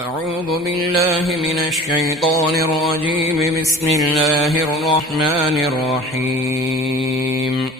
أعوذ بالله من الشيطان الرجيم. بسم الله الرحمن الرحيم.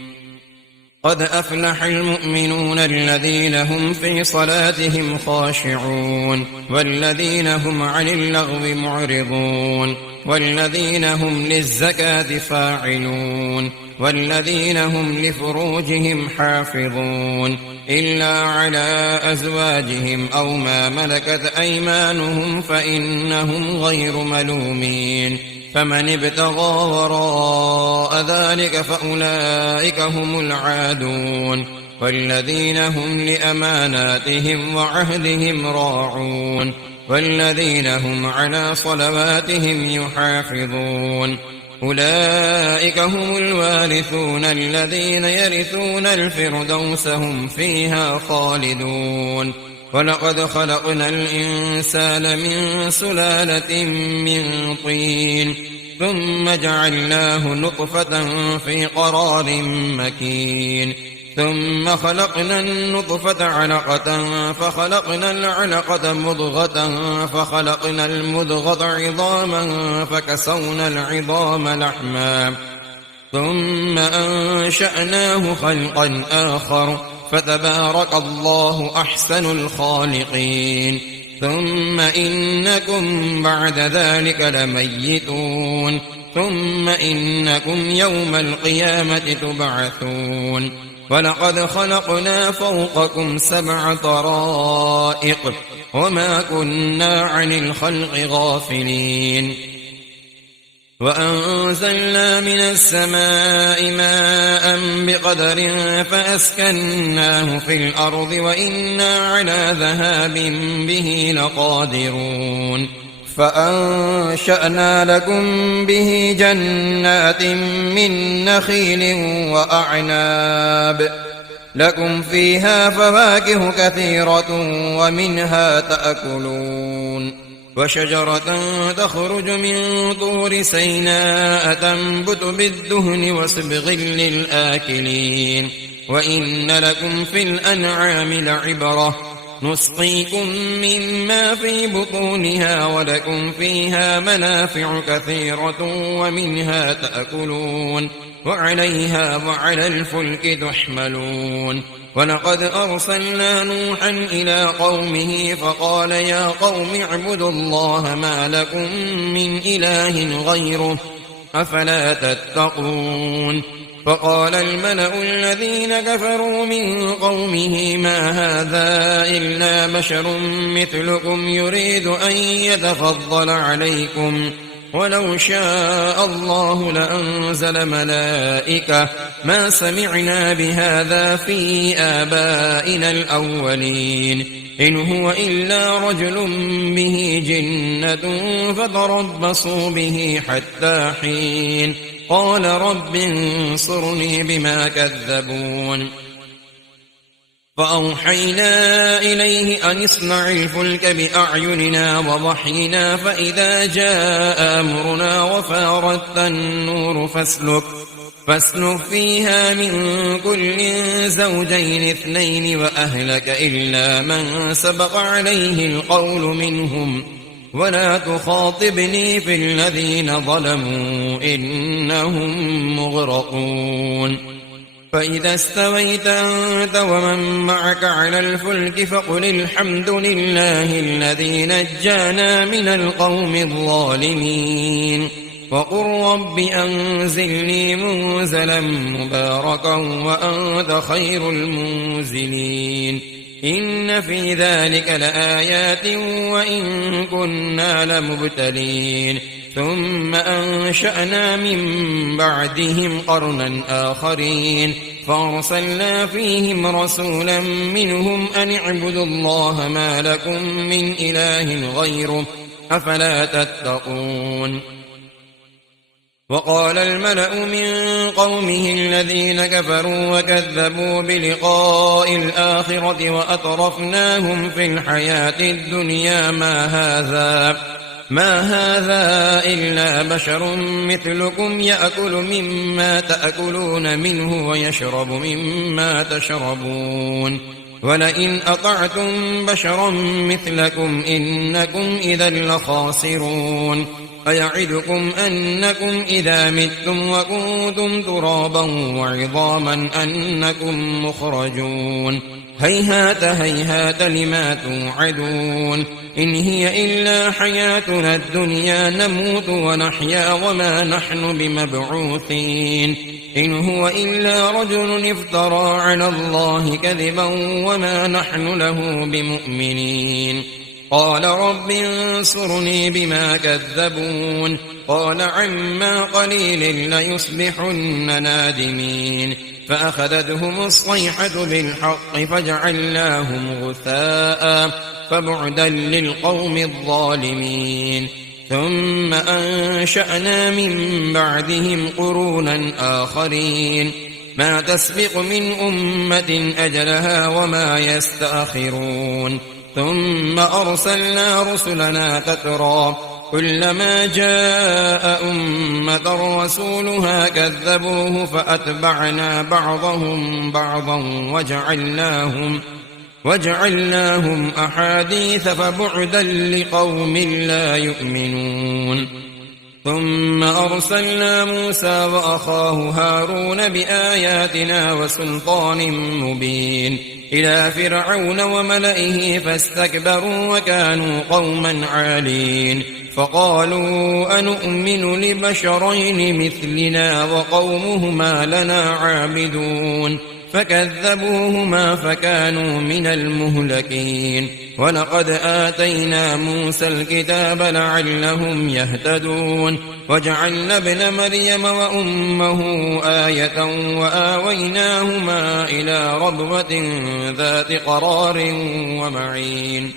قد أفلح المؤمنون الذين هم في صلاتهم خاشعون والذين هم عن اللغو معرضون والذين هم للزكاة فاعلون والذين هم لفروجهم حافظون إلا على أزواجهم أو ما ملكت أيمانهم فإنهم غير ملومين. فمن ابتغى وراء ذلك فأولئك هم العادون والذين هم لأماناتهم وعهدهم راعون والذين هم على صلواتهم يحافظون. أولئك هم الوارثون الذين يرثون الفردوس هم فيها خالدون. ولقد خلقنا الإنسان من سلالة من طين ثم جعلناه نطفة في قرار مكين ثم خلقنا النطفة علقة فخلقنا العلقة مضغة فخلقنا المضغة عظاما فكسونا العظام لحما ثم أنشأناه خلقا آخر فتبارك الله أحسن الخالقين. ثم إنكم بعد ذلك لميتون ثم إنكم يوم القيامة تبعثون. ولقد خلقنا فوقكم 7 طرائق وما كنا عن الخلق غافلين. وأنزلنا من السماء ماء بقدر فأسكناه في الأرض وإنا على ذهاب به لقادرون. فأنشأنا لكم به جنات من نخيل وأعناب لكم فيها فواكه كثيرة ومنها تأكلون. وشجرة تخرج من طور سيناء تنبت بالدهن وصبغ للآكلين. وإن لكم في الأنعام لعبرة نسقيكم مما في بطونها ولكم فيها منافع كثيرة ومنها تأكلون وعليها وعلى الفلك تحملون. ولقد أرسلنا نوحا إلى قومه فقال يا قوم اعبدوا الله ما لكم من إله غيره أفلا تتقون. فقال الملأ الذين كفروا من قومه ما هذا إلا بشر مثلكم يريد أن يتفضل عليكم ولو شاء الله لأنزل ملائكة ما سمعنا بهذا في آبائنا الأولين إن هو إلا رجل به جنة فتربصوا به حتى حين. قال رب انصرني بما كذبون. فأوحينا إليه أن اصنع الفلك بأعيننا ووحينا فإذا جاء أمرنا وفارت النور فاسلك فيها من كل زوجين 2 وأهلك إلا من سبق عليه القول منهم ولا تخاطبني في الذين ظلموا إنهم مغرقون. فإذا استويت أنت ومن معك على الفلك فقل الحمد لله الذي نجانا من القوم الظالمين وقل رب أنزلني منزلا مباركا وأنت خير المنزلين. إن في ذلك لآيات وإن كنا لمبتلين. ثم أنشأنا من بعدهم قرنا آخرين فأرسلنا فيهم رسولا منهم أن اعبدوا الله ما لكم من إله غيره أفلا تتقون. وقال الملأ من قومه الذين كفروا وكذبوا بلقاء الآخرة وأترفناهم في الحياة الدنيا ما هذا إلا بشر مثلكم يأكل مما تأكلون منه ويشرب مما تشربون ولئن أطعتم بشرا مثلكم إنكم إذا لخاسرون أيعدكم أنكم إذا متم وكنتم ترابا وعظاما أنكم مخرجون هيهات هيهات لما توعدون إن هي إلا حياتنا الدنيا نموت ونحيا وما نحن بمبعوثين إن هو إلا رجل افترى على الله كذبا وما نحن له بمؤمنين قال رب انصرني بما كذبون قال عما قليل ليصبحن نادمين فأخذتهم الصيحة بالحق فجعلناهم غثاء فبعدا للقوم الظالمين ثم أنشأنا من بعدهم قرونا آخرين ما تسبق من أمة أجلها وما يستأخرون ثم أرسلنا رسلنا تترى كلما جاء أمة رسولها كذبوه فأتبعنا بعضهم بعضا وجعلناهم أحاديث فبعدا لقوم لا يؤمنون ثم أرسلنا موسى وأخاه هارون بآياتنا وسلطان مبين إلى فرعون وملئه فاستكبروا وكانوا قوما عالين فقالوا أنؤمن لبشرين مثلنا وقومهما لنا عابدون فكذبوهما فكانوا من المهلكين ولقد آتينا موسى الكتاب لعلهم يهتدون وجعلنا ابن مريم وأمه آية وآويناهما إلى ربوة ذات قرار ومعين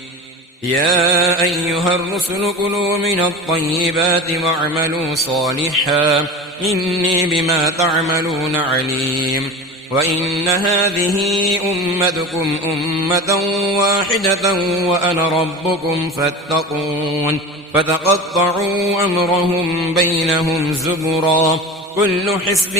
يا أيها الرسل كلوا من الطيبات واعملوا صالحا إني بما تعملون عليم وإن هذه أمتكم أمة واحدة وأنا ربكم فاتقون فتقطعوا أمرهم بينهم زبرا كل حزب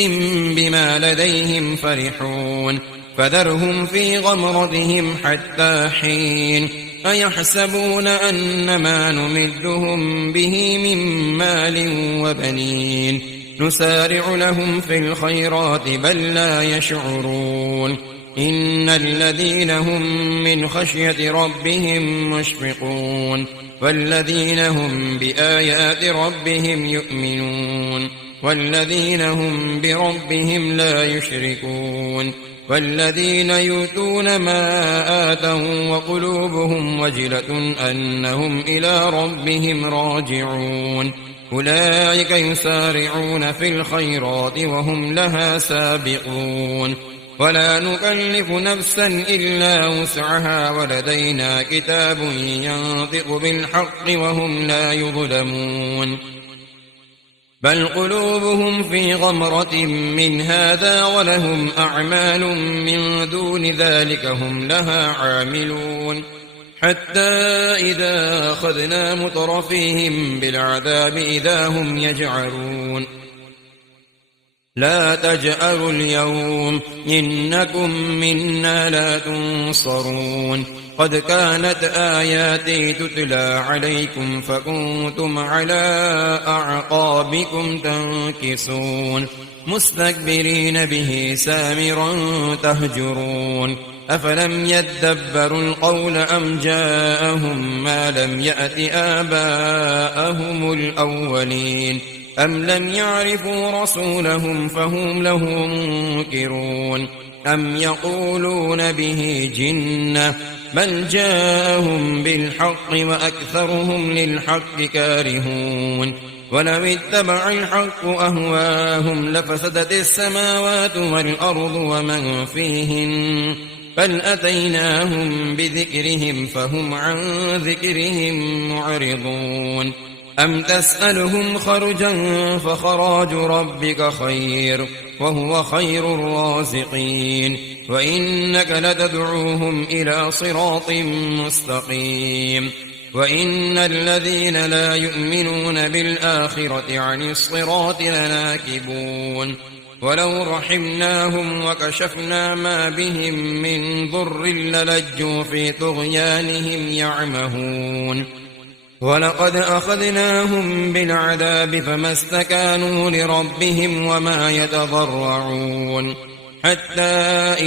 بما لديهم فرحون فذرهم في غمرتهم حتى حين أيحسبون أن ما نمدهم به من مال وبنين نسارع لهم في الخيرات بل لا يشعرون إن الذين هم من خشية ربهم مشفقون والذين هم بآيات ربهم يؤمنون والذين هم بربهم لا يشركون والذين يؤتون ما آتوا وقلوبهم وجلة أنهم إلى ربهم راجعون أولئك يسارعون في الخيرات وهم لها سابقون ولا نكلف نفسا إلا وسعها ولدينا كتاب ينطق بالحق وهم لا يظلمون بل قلوبهم في غمرة من هذا ولهم أعمال من دون ذلك هم لها عاملون حتى إذا أخذنا مترفيهم بالعذاب إذا هم يجعرون لا تجأروا اليوم إنكم منا لا تنصرون قد كانت آياتي تتلى عليكم فكنتم على أعقابكم تنكصون مستكبرين به سامرا تهجرون أفلم يدبروا القول أم جاءهم ما لم يأت آباءهم الأولين أم لم يعرفوا رسولهم فهم له منكرون أم يقولون به جنة بل جاءهم بالحق وأكثرهم للحق كارهون ولو اتبع الحق أهواهم لفسدت السماوات والأرض ومن فيهن بل أتيناهم بذكرهم فهم عن ذكرهم معرضون أم تسألهم خرجا فخراج ربك خير وهو خير الرازقين وإنك لتدعوهم إلى صراط مستقيم وإن الذين لا يؤمنون بالآخرة عن الصراط لناكبون ولو رحمناهم وكشفنا ما بهم من ضر للجوا في طغيانهم يعمهون ولقد أخذناهم بالعذاب فما استكانوا لربهم وما يتضرعون حتى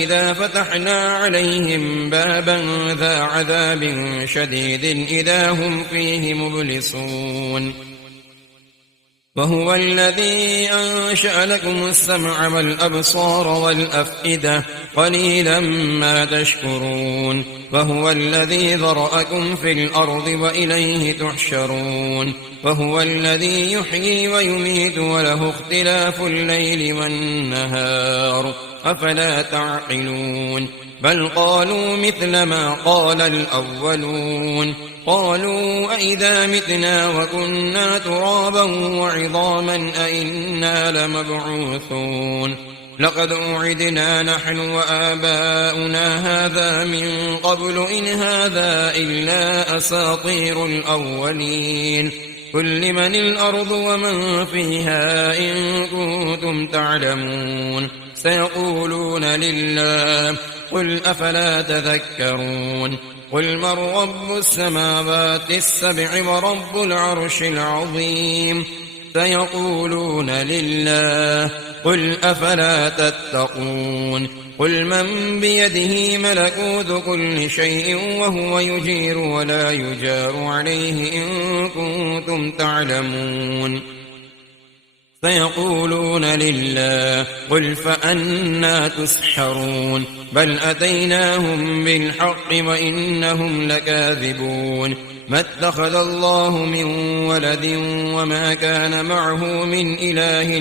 إذا فتحنا عليهم بابا ذا عذاب شديد إذا هم فيه مبلسون وهو الذي أنشأ لكم السمع والأبصار والأفئدة قليلا ما تشكرون وهو الذي ذرأكم في الأرض وإليه تحشرون وهو الذي يحيي ويميت وله اختلاف الليل والنهار أفلا تعقلون بل قالوا مثل ما قال الأولون قالوا أئذا متنا وكنا ترابا وعظاما أئنا لمبعوثون لقد أوعدنا نحن وآباؤنا هذا من قبل إن هذا إلا أساطير الأولين قل لمن الأرض ومن فيها إن كنتم تعلمون سيقولون لله قل أفلا تذكرون قل من رب السماوات السبع ورب العرش العظيم سيقولون لله قل أفلا تتقون قل من بيده ملكوت كل شيء وهو يجير ولا يجار عليه إن كنتم تعلمون سيقولون لله قل فأنى تسحرون بل أتيناهم بالحق وإنهم لكاذبون ما اتخذ الله من ولد وما كان معه من إله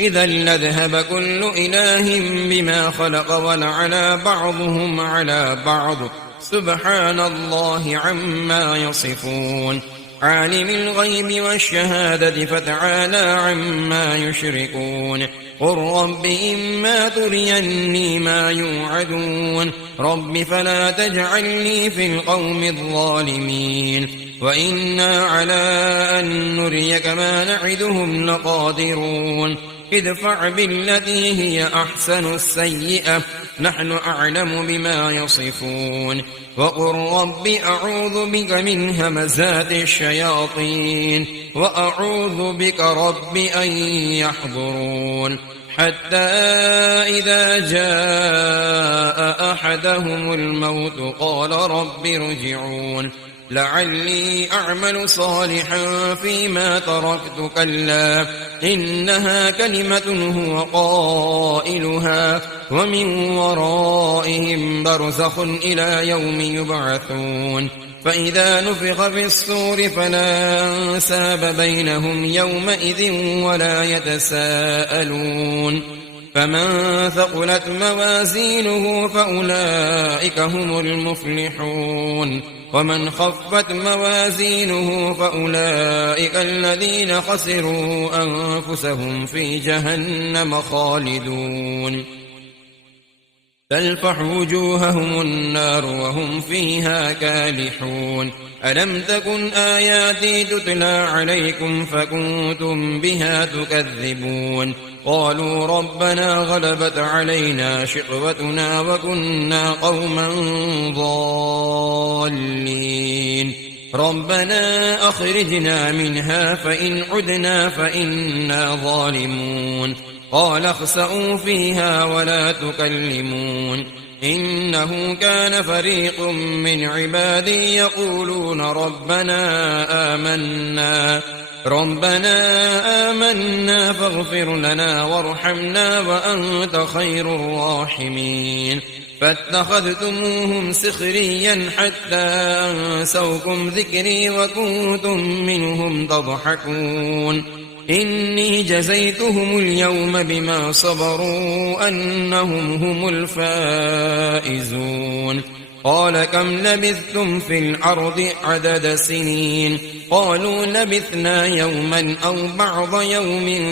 إذا لذهب كل إله بما خلق ولعلى بعضهم على بعض سبحان الله عما يصفون عالم الغيب والشهادة فتعالى عما يشركون قل رب إما تريني ما يوعدون رب فلا تجعلني في القوم الظالمين وإنا على أن نريك ما نعدهم لقادرون ادفع بالتي هي أحسن السيئة نحن أعلم بما يصفون وقل رب أعوذ بك من همزات الشياطين وأعوذ بك رب أن يحضرون حتى إذا جاء أحدهم الموت قال رب ارجعون لعلي أعمل صالحا فيما تركت كلا إنها كلمة هو قائلها ومن ورائهم برزخ إلى يوم يبعثون فإذا نفخ في الصور فلا أنساب بينهم يومئذ ولا يتساءلون فمن ثقلت موازينه فأولئك هم المفلحون ومن خفت موازينه فأولئك الذين خسروا أنفسهم في جهنم خالدون تلفح وجوههم النار وهم فيها كالحون ألم تكن آياتي تتلى عليكم فكنتم بها تكذبون قالوا ربنا غلبت علينا شقوتنا وكنا قوما ضالين ربنا أخرجنا منها فإن عدنا فإنا ظالمون قال اخسئوا فيها ولا تكلمون إنه كان فريق من عبادي يقولون ربنا آمنا فاغفر لنا وارحمنا وأنت خير الراحمين فاتخذتموهم سخريا حتى أنسوكم ذكري وكنتم منهم تضحكون إني جزيتهم اليوم بما صبروا أنهم هم الفائزون قال كم لبثتم في الأرض عدد سنين قالوا لبثنا يوما أو بعض يوم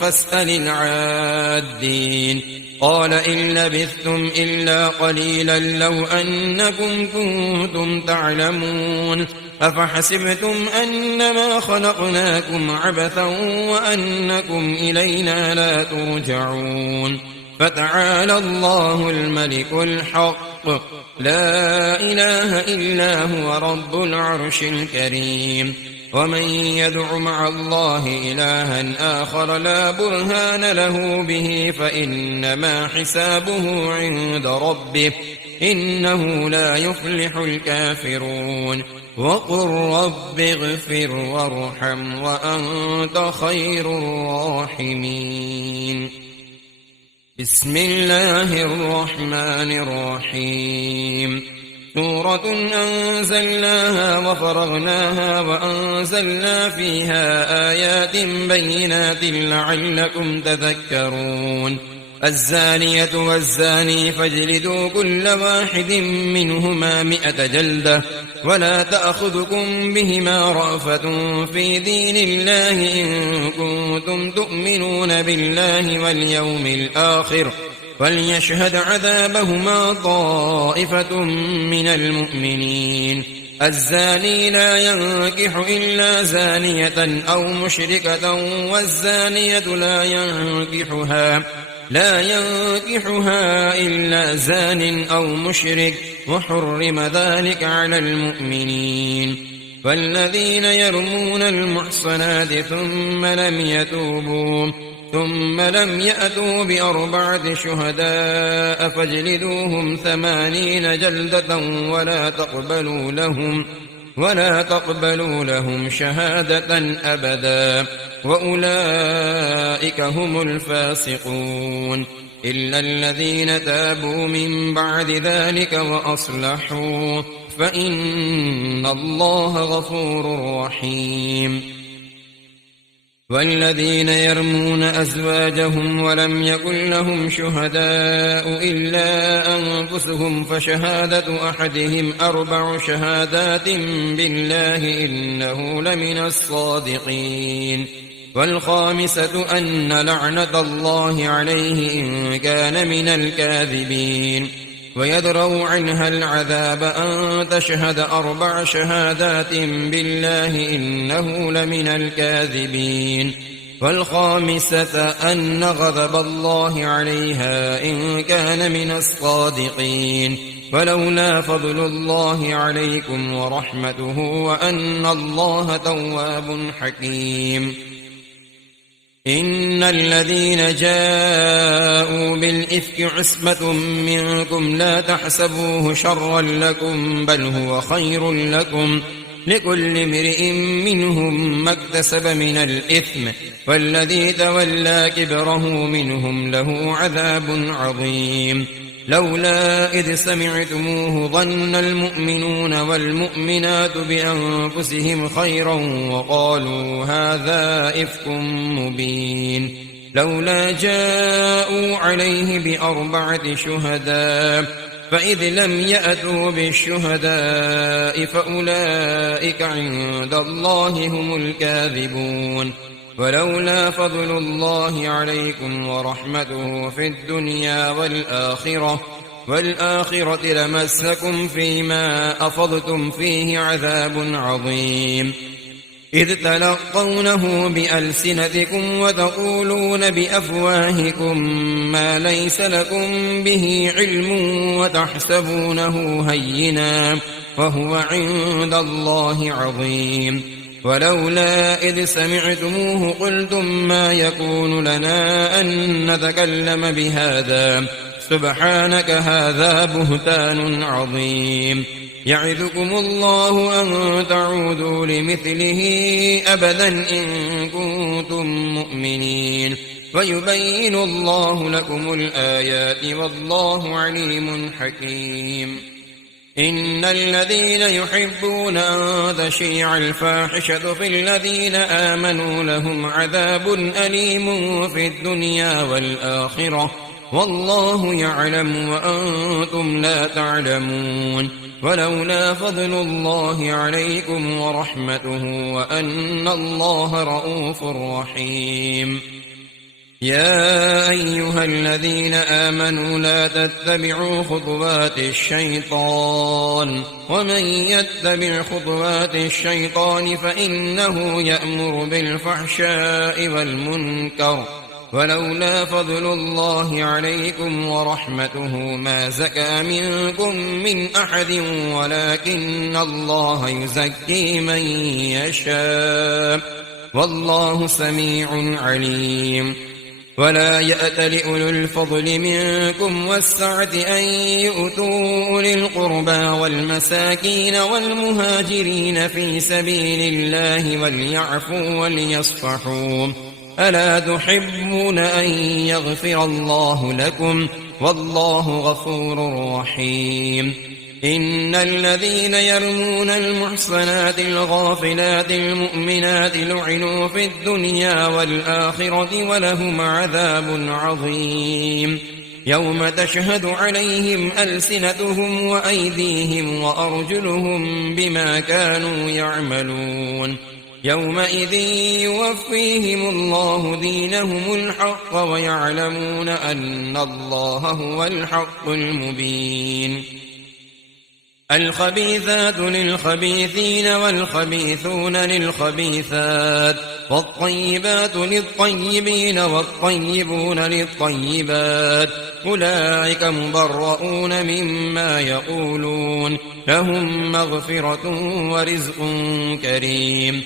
فاسأل العادين قال إن لبثتم إلا قليلا لو أنكم كنتم تعلمون أفحسبتم أنما خلقناكم عبثا وأنكم إلينا لا ترجعون فتعالى الله الملك الحق لا إله إلا هو رب العرش الكريم ومن يدع مع الله إلها آخر لا برهان له به فإنما حسابه عند ربه إنه لا يفلح الكافرون وقل رب اغفر وارحم وأنت خير الراحمين بسم الله الرحمن الرحيم سورة أنزلناها وفرغناها وأنزلنا فيها آيات بينات لعلكم تذكرون الزانية والزاني فاجلدوا كل واحد منهما 100 جلدة ولا تأخذكم بهما رأفة في دين الله إن كنتم تؤمنون بالله واليوم الآخر وليشهد عذابهما طائفة من المؤمنين الزاني لا ينكح إلا زانية أو مشركة والزانية لا ينكحها إلا زان أو مشرك وحرم ذلك على المؤمنين والذين يرمون المحصنات ثم لم يأتوا ب4 شهداء فاجلدوهم 80 جلدة ولا تقبلوا لهم شهادة أبدا وأولئك هم الفاسقون إلا الذين تابوا من بعد ذلك وأصلحوا فإن الله غفور رحيم والذين يرمون أزواجهم ولم يكن لهم شهداء إلا أنفسهم فشهادة أحدهم 4 شهادات بالله إنه لمن الصادقين والخامسة أن لعنة الله عليه إن كان من الكاذبين ويدرأ عنها العذاب أن تشهد 4 شهادات بالله إنه لمن الكاذبين والخامسة أن غضب الله عليها إن كان من الصادقين ولولا فضل الله عليكم ورحمته وأن الله تواب حكيم إن الذين جاءوا بالإفك عصبة منكم لا تحسبوه شرا لكم بل هو خير لكم لكل امرئ منهم ما اكتسب من الإثم والذي تولى كبره منهم له عذاب عظيم لولا إذ سمعتموه ظن المؤمنون والمؤمنات بأنفسهم خيرا وقالوا هذا إفك مبين لولا جاءوا عليه ب4 شهداء فإذ لم يأتوا بالشهداء فأولئك عند الله هم الكاذبون ولولا فضل الله عليكم ورحمته في الدنيا والآخرة لمسكم فيما أفضتم فيه عذاب عظيم إذ تلقونه بألسنتكم وتقولون بأفواهكم ما ليس لكم به علم وتحسبونه هينا وهو عند الله عظيم ولولا إذ سمعتموه قلتم ما يكون لنا أن نتكلم بهذا سبحانك هذا بهتان عظيم يعظكم الله أن تعودوا لمثله أبدا إن كنتم مؤمنين ويبين الله لكم الآيات والله عليم حكيم إن الذين يحبون أن تشيع الفاحشة في الذين آمنوا لهم عذاب أليم في الدنيا والآخرة والله يعلم وأنتم لا تعلمون. ولولا فضل الله عليكم ورحمته وأن الله رءوف رحيم. يا أيها الذين آمنوا لا تتبعوا خطوات الشيطان، ومن يتبع خطوات الشيطان فإنه يأمر بالفحشاء والمنكر. ولولا فضل الله عليكم ورحمته ما زكى منكم من أحد ولكن الله يزكي من يشاء والله سميع عليم. ولا يأتل أولو الفضل منكم والسعة أن يؤتوا أولي القربى والمساكين والمهاجرين في سبيل الله وليعفوا وليصفحوا. ألا تحبون أن يغفر الله لكم والله غفور رحيم. إن الذين يرمون المحصنات الغافلات المؤمنات لعنوا في الدنيا والآخرة ولهم عذاب عظيم. يوم تشهد عليهم ألسنتهم وأيديهم وأرجلهم بما كانوا يعملون. يومئذ يوفيهم الله دينهم الحق ويعلمون أن الله هو الحق المبين. الخبيثات للخبيثين والخبيثون للخبيثات والطيبات للطيبين والطيبون للطيبات أولئك مبرؤون مما يقولون لهم مغفرة ورزق كريم.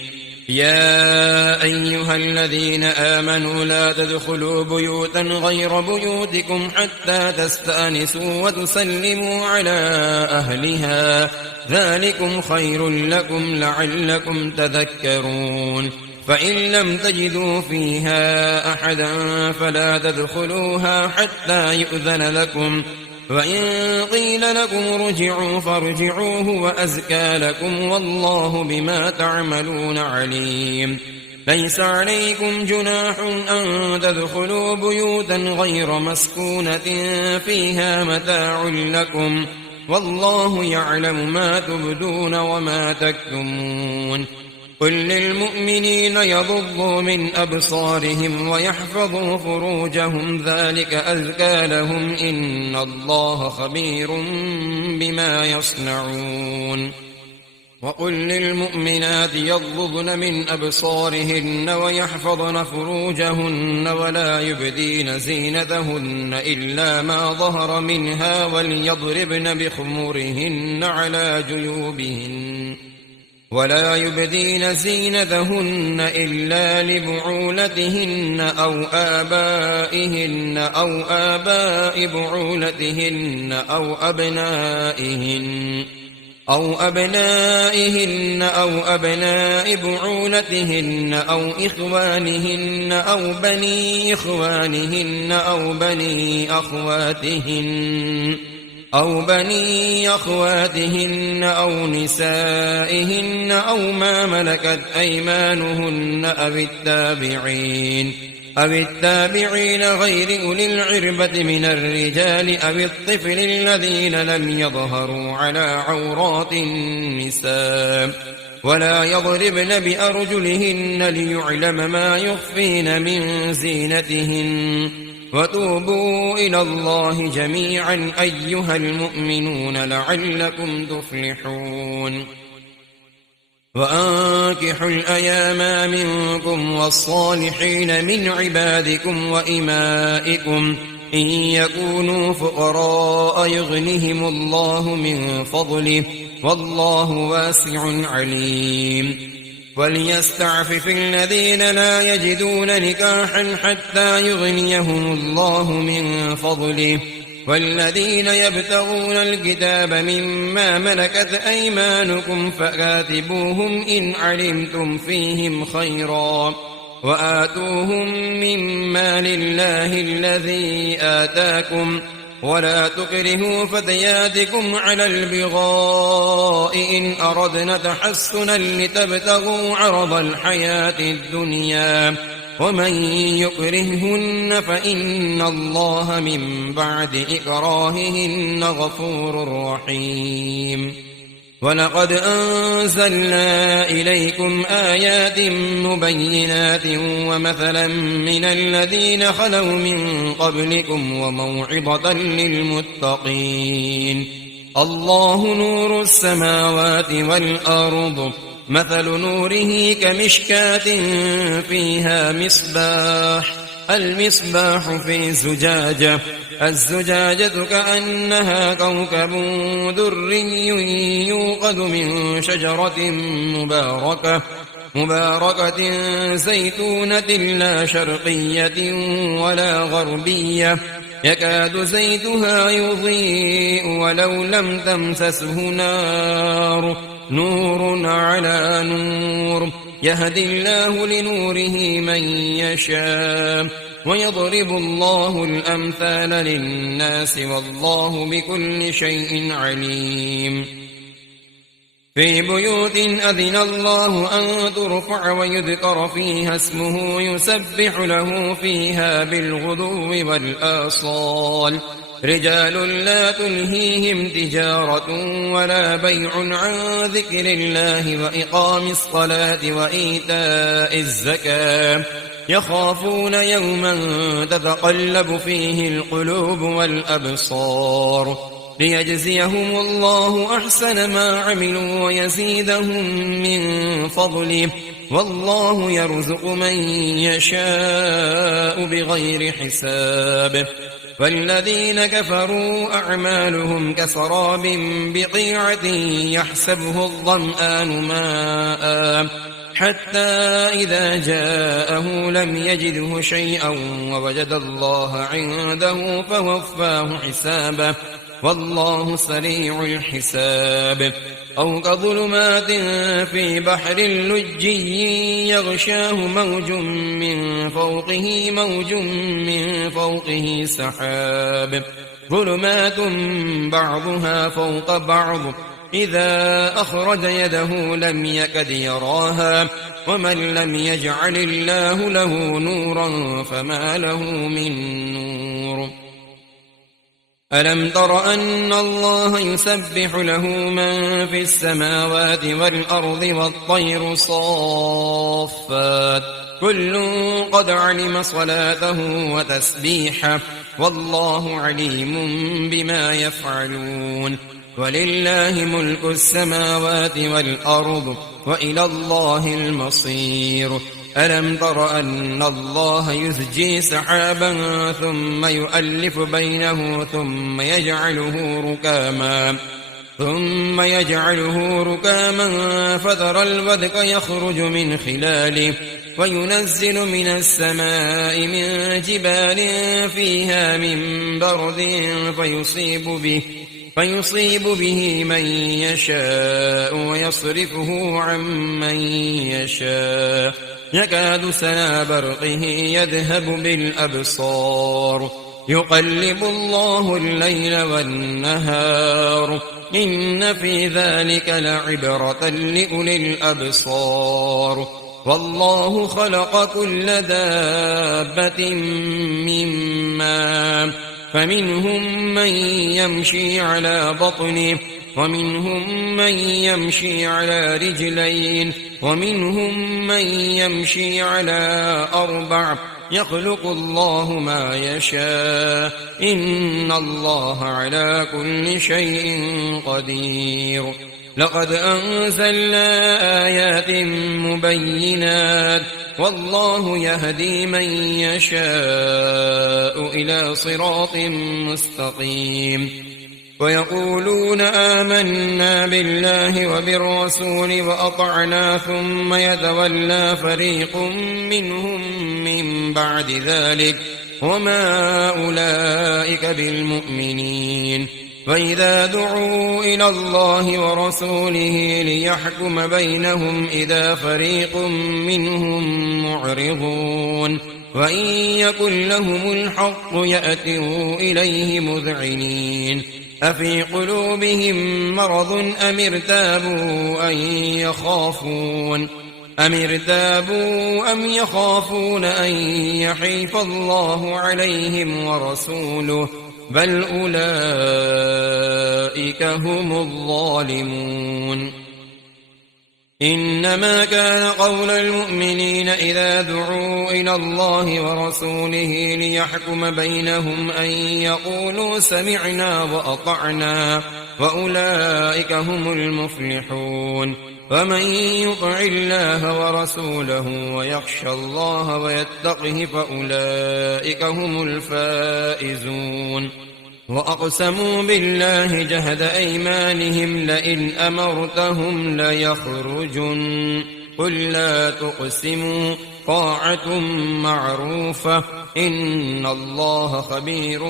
يا أيها الذين آمنوا لا تدخلوا بيوتا غير بيوتكم حتى تستأنسوا وتسلموا على أهلها ذلكم خير لكم لعلكم تذكرون. فإن لم تجدوا فيها أحدا فلا تدخلوها حتى يؤذن لكم وإن قيل لكم ارجعوا فارجعوه وأزكى لكم والله بما تعملون عليم. ليس عليكم جناح أن تدخلوا بيوتا غير مسكونة فيها متاع لكم والله يعلم ما تبدون وما تكتمون. قل للمؤمنين يغضوا من أبصارهم ويحفظوا فروجهم ذلك أزكى لهم إن الله خبير بما يصنعون. وقل للمؤمنات يغضضن من أبصارهن ويحفظن فروجهن ولا يبدين زينتهن إلا ما ظهر منها وليضربن بخمرهن على جيوبهن ولا يبدين زينتهن إلا لبعولتهن أو آبائهن أو آباء بعولتهن أو أبنائهن أو أبناء بعولتهن أو إخوانهن أو بني إخوانهن أو بني أخواتهن أو نسائهن أو ما ملكت أيمانهن أو التابعين غير أولي العربة من الرجال أو الطفل الذين لم يظهروا على عورات النساء ولا يضربن بأرجلهن ليعلم ما يخفين من زينتهن. وتوبوا إلى الله جميعا أيها المؤمنون لعلكم تفلحون. وأنكحوا الأيام منكم والصالحين من عبادكم وإمائكم إن يكونوا فقراء يغنهم الله من فضله والله واسع عليم. وليستعفف الذين لا يجدون نكاحا حتى يغنيهم الله من فضله والذين يبتغون الكتاب مما ملكت أيمانكم فكاتبوهم إن علمتم فيهم خيرا وآتوهم مما لله الذي آتاكم ولا تكرهوا فتياتكم على البغاء إن أردنا تحسنا لتبتغوا عرض الحياة الدنيا ومن يكرههن فإن الله من بعد إكراههن غفور رحيم. ولقد أنزلنا إليكم آيات مبينات ومثلا من الذين خلوا من قبلكم وموعظة للمتقين. الله نور السماوات والأرض، مثل نوره كمشكاة فيها مصباح، المصباح في زجاجة، الزجاجة كأنها كوكب دري يوقد من شجرة مباركة زيتونة لا شرقية ولا غربية، يكاد زيتها يضيء ولو لم تمسسه نار، نور على نور، يهدي الله لنوره من يشاء، ويضرب الله الأمثال للناس والله بكل شيء عليم. في بيوت أذن الله أن ترفع ويذكر فيها اسمه يسبح له فيها بالغدو والآصال، رجال لا تلهيهم تجارة ولا بيع عن ذكر الله وإقام الصلاة وإيتاء الزكاة، يخافون يوما تتقلب فيه القلوب والأبصار، ليجزيهم الله أحسن ما عملوا ويزيدهم من فضله، والله يرزق من يشاء بغير حساب. والذين كفروا أعمالهم كسراب بقيعة يحسبه الظمآن ماء حتى إذا جاءه لم يجده شيئا ووجد الله عنده فوفاه حسابه، والله سريع الحساب. أو كظلمات في بحر لجي يغشاه موج من فوقه سحاب، ظلمات بعضها فوق بعض إذا أخرج يده لم يكد يراها، ومن لم يجعل الله له نورا فما له من نور. ألم تر أن الله يسبح له من في السماوات والأرض والطير صافات، كل قد علم صلاته وتسبيحه، والله عليم بما يفعلون. ولله ملك السماوات والأرض وإلى الله المصير. ألم تر أن الله يزجي سحابا ثم يؤلف بينه ثم يجعله ركاما فترى الودق يخرج من خلاله، وينزل من السماء من جبال فيها من برد فيصيب به من يشاء ويصرفه عن من يشاء، يكاد سنا برقه يذهب بالأبصار، يقلب الله الليل والنهار، إن في ذلك لعبرة لأولي الأبصار. والله خلق كل دابة من ماء، فمنهم من يمشي على بطنه، ومنهم من يمشي على رجلين، ومنهم من يمشي على أربع، يخلق الله ما يشاء، إن الله على كل شيء قدير. لقد أنزلنا آيات مبينات، والله يهدي من يشاء إلى صراط مستقيم. ويقولون آمنا بالله وبالرسول وأطعنا ثم يتولى فريق منهم من بعد ذلك وما أولئك بالمؤمنين. وإذا دعوا إلى الله ورسوله ليحكم بينهم إذا فريق منهم معرضون، وإن يكن لهم الحق يأتوا إليه مذعنين. أفي قلوبهم مرض أم ارتابوا أم ارتابوا أم يخافون أن يحيف الله عليهم ورسوله بل أولئك هم الظالمون. إنما كان قول المؤمنين إذا دعوا إلى الله ورسوله ليحكم بينهم أن يقولوا سمعنا وأطعنا وأولئك هم المفلحون. ومن يطع الله ورسوله ويخشى الله ويتقه فأولئك هم الفائزون. وأقسموا بالله جهد أيمانهم لئن أمرتهم ليخرجن قل لا تقسموا طاعة معروفة إن الله خبير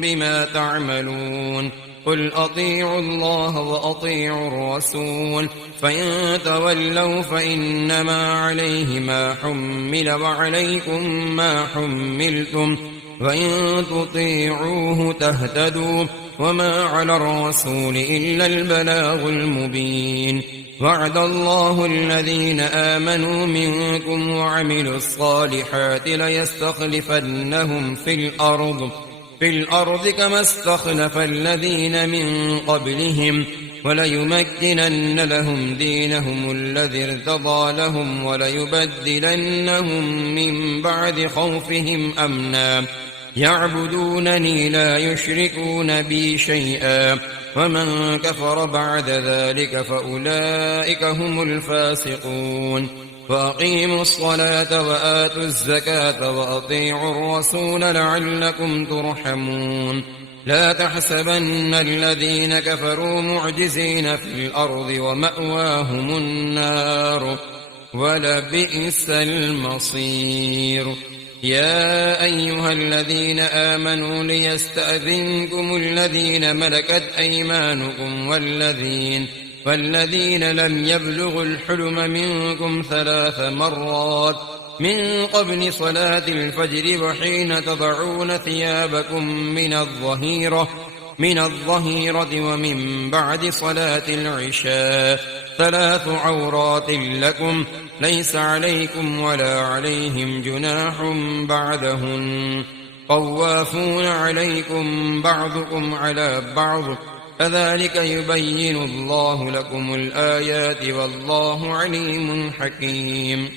بما تعملون. قل أطيعوا الله وأطيعوا الرسول فإن تولوا فإنما عليه ما حمل وعليكم ما حملتم وإن تطيعوه تهتدوا وما على الرسول إلا البلاغ المبين. وعد الله الذين آمنوا منكم وعملوا الصالحات ليستخلفنهم في الأرض كما استخلف الذين من قبلهم وليمكنن لهم دينهم الذي ارتضى لهم وليبدلنهم من بعد خوفهم أمنا يعبدونني لا يشركون بي شيئا ومن كفر بعد ذلك فأولئك هم الفاسقون. فأقيموا الصلاة وآتوا الزكاة وأطيعوا الرسول لعلكم ترحمون. لا تحسبن الذين كفروا معجزين في الأرض ومأواهم النار ولبئس المصير. يا أيها الذين آمنوا ليستأذنكم الذين ملكت أيمانكم والذين لم يبلغوا الحلم منكم 3 مرات من قبل صلاة الفجر وحين تضعون ثيابكم من الظهيرة ومن بعد صلاة العشاء 3 عورات لكم ليس عليكم ولا عليهم جناح بعدهن طوافون عليكم بعضكم على بعض كذلك يبين الله لكم الآيات والله عليم حكيم.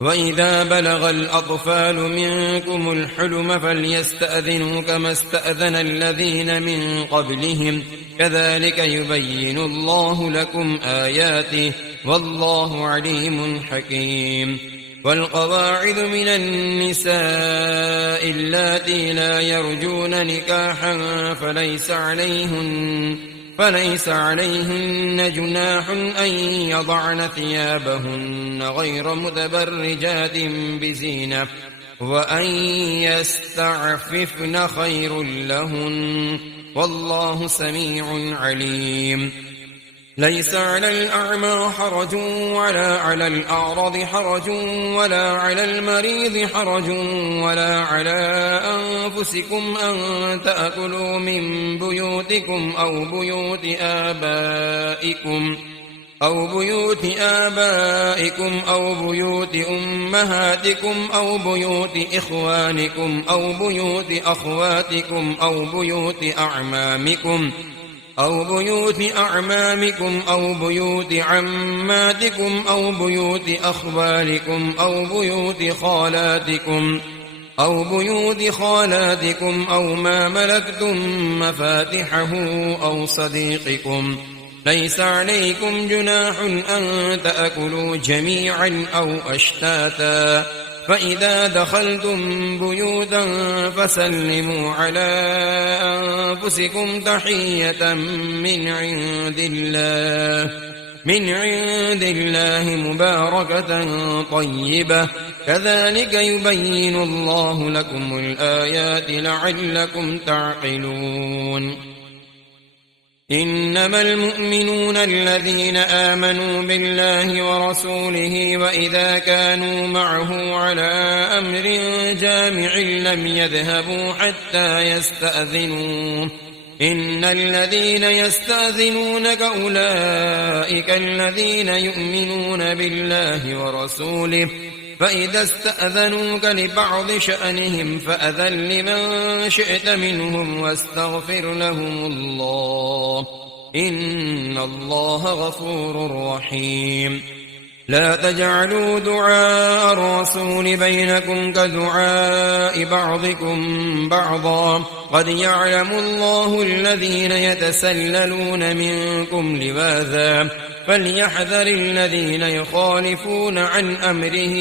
وإذا بلغ الأطفال منكم الحلم فليستأذنوا كما استأذن الذين من قبلهم كذلك يبين الله لكم آياته والله عليم حكيم. والقواعد من النساء اللاتي لا يرجون نكاحا فليس عليهن جناح أن يضعن ثيابهن غير متبرجات بزينة وأن يستعففن خير لهن والله سميع عليم. ليس على الأعمى حرج ولا على الأعرض حرج ولا على المريض حرج ولا على أنفسكم أن تأكلوا من بيوتكم أو بيوت آبائكم أو بيوت أمهاتكم أو بيوت إخوانكم أو بيوت أخواتكم أو بيوت أعمامكم أو بيوت عماتكم أو بيوت أخوالكم أو بيوت خالاتكم أو ما ملكتم مفاتحه أو صديقكم. ليس عليكم جناح أن تأكلوا جميعا أو أشتاتا فإذا دخلتم بيوتا فسلموا على أنفسكم تحية من عند الله مباركة طيبة كذلك يبين الله لكم الآيات لعلكم تعقلون. إنما المؤمنون الذين آمنوا بالله ورسوله وإذا كانوا معه على أمر جامع لم يذهبوا حتى يستأذنوه إن الذين يستأذنونك أولئك الذين يؤمنون بالله ورسوله فإذا استأذنوك لبعض شأنهم فأذن لمن شئت منهم واستغفر لهم الله إن الله غفور رحيم لا تجعلوا دعاء الرسول بينكم كدعاء بعضكم بعضا قد يعلم الله الذين يتسللون منكم لواذا فليحذر الذين يخالفون عن أمره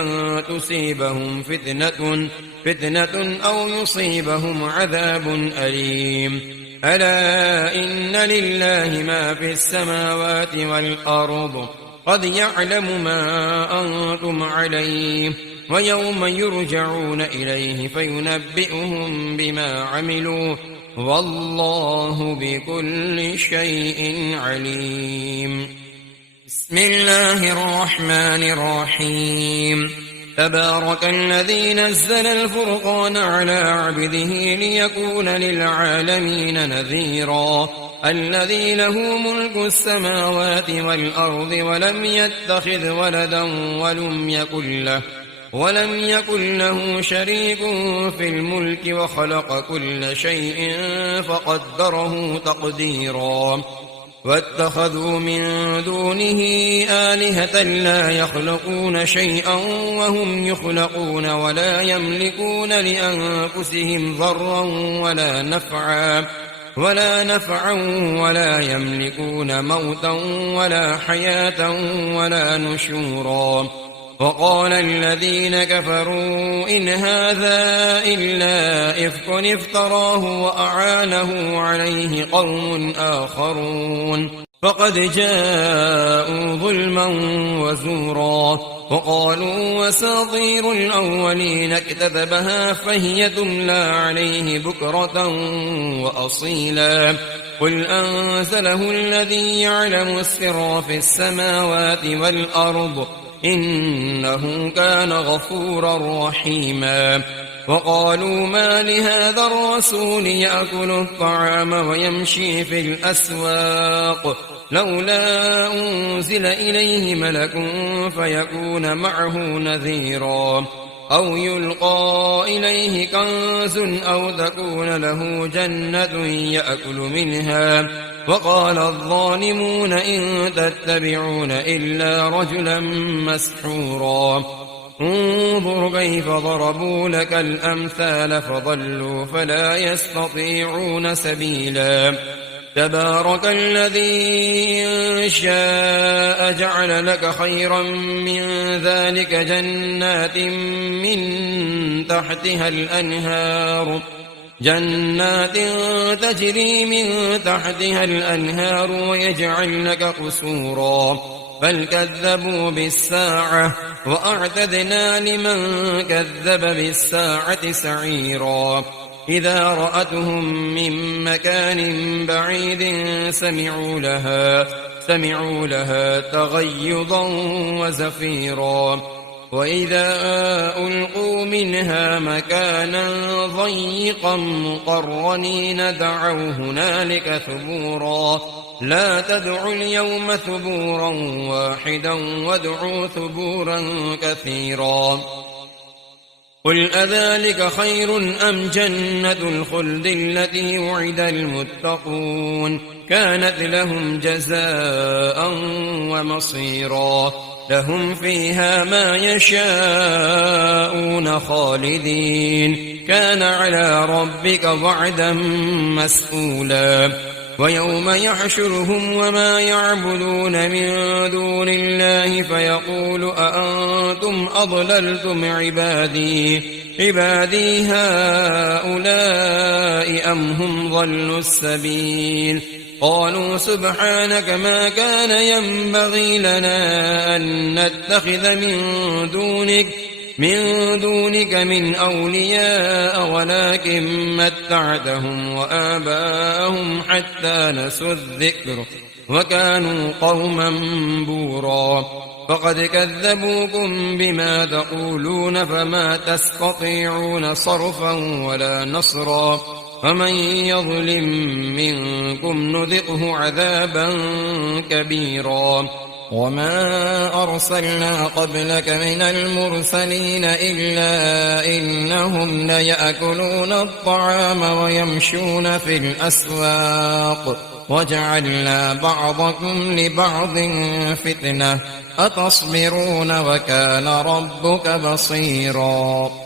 أن تصيبهم فتنة أو يصيبهم عذاب أليم ألا إن لله ما في السماوات والأرض قد يعلم ما أنتم عليه ويوم يرجعون إليه فينبئهم بما عملوا والله بكل شيء عليم بسم الله الرحمن الرحيم تبارك الذي نزل الفرقان على عبده ليكون للعالمين نذيرا الذي له ملك السماوات والأرض ولم يتخذ ولدا ولم يكن له شريك في الملك وخلق كل شيء فقدره تقديرا واتخذوا من دونه آلهة لا يخلقون شيئا وهم يخلقون ولا يملكون لأنفسهم ضرا ولا نفعا ولا يملكون موتا ولا حياة ولا نشورا وقال الذين كفروا إن هذا إلا إفك افتراه وأعانه عليه قوم آخرون فقد جاءوا ظلما وزورا وقالوا أساطير الأولين اكتتبها فهي تملى عليه بكرة وأصيلا قل أنزله الذي يعلم السر في السماوات والأرض إنه كان غفورا رحيما وقالوا ما لهذا الرسول يأكل الطعام ويمشي في الأسواق لولا أنزل إليه ملك فيكون معه نذيرا أو يلقى إليه كنز أو تكون له جنة يأكل منها وقال الظالمون إن تتبعون إلا رجلا مسحورا انظر كيف ضربوا لك الأمثال فضلوا فلا يستطيعون سبيلا تبارك الذي إن شاء جعل لك خيرا من ذلك جنات تجري من تحتها الأنهار ويجعل لك قصورا بل كذبوا بالساعة وأعتدنا لمن كذب بالساعة سعيرا إذا رأتهم من مكان بعيد سمعوا لها تغيظا وزفيرا وإذا ألقوا منها مكانا ضيقا مقرنين دعوا هنالك ثبورا لا تدعوا اليوم ثبورا واحدا وادعوا ثبورا كثيرا قل أذلك خير أم جنة الخلد التي وعد المتقون كانت لهم جزاء ومصيرا لهم فيها ما يشاءون خالدين كان على ربك وعدا مسئولا ويوم يحشرهم وما يعبدون من دون الله فيقول أأنتم أضللتم عبادي هؤلاء أم هم ضلوا السبيل قالوا سبحانك ما كان ينبغي لنا أن نتخذ من دونك من أولياء ولكن متعتهم وآباءهم حتى نسوا الذكر وكانوا قوما بورا فقد كذبوكم بما تقولون فما تستطيعون صرفا ولا نصرا ومن يظلم منكم نذقه عذابا كبيرا. وما أرسلنا قبلك من المرسلين إلا إنهم ليأكلون الطعام ويمشون في الأسواق وجعلنا بعضكم لبعض فتنة أتصبرون وكان ربك بصيرا.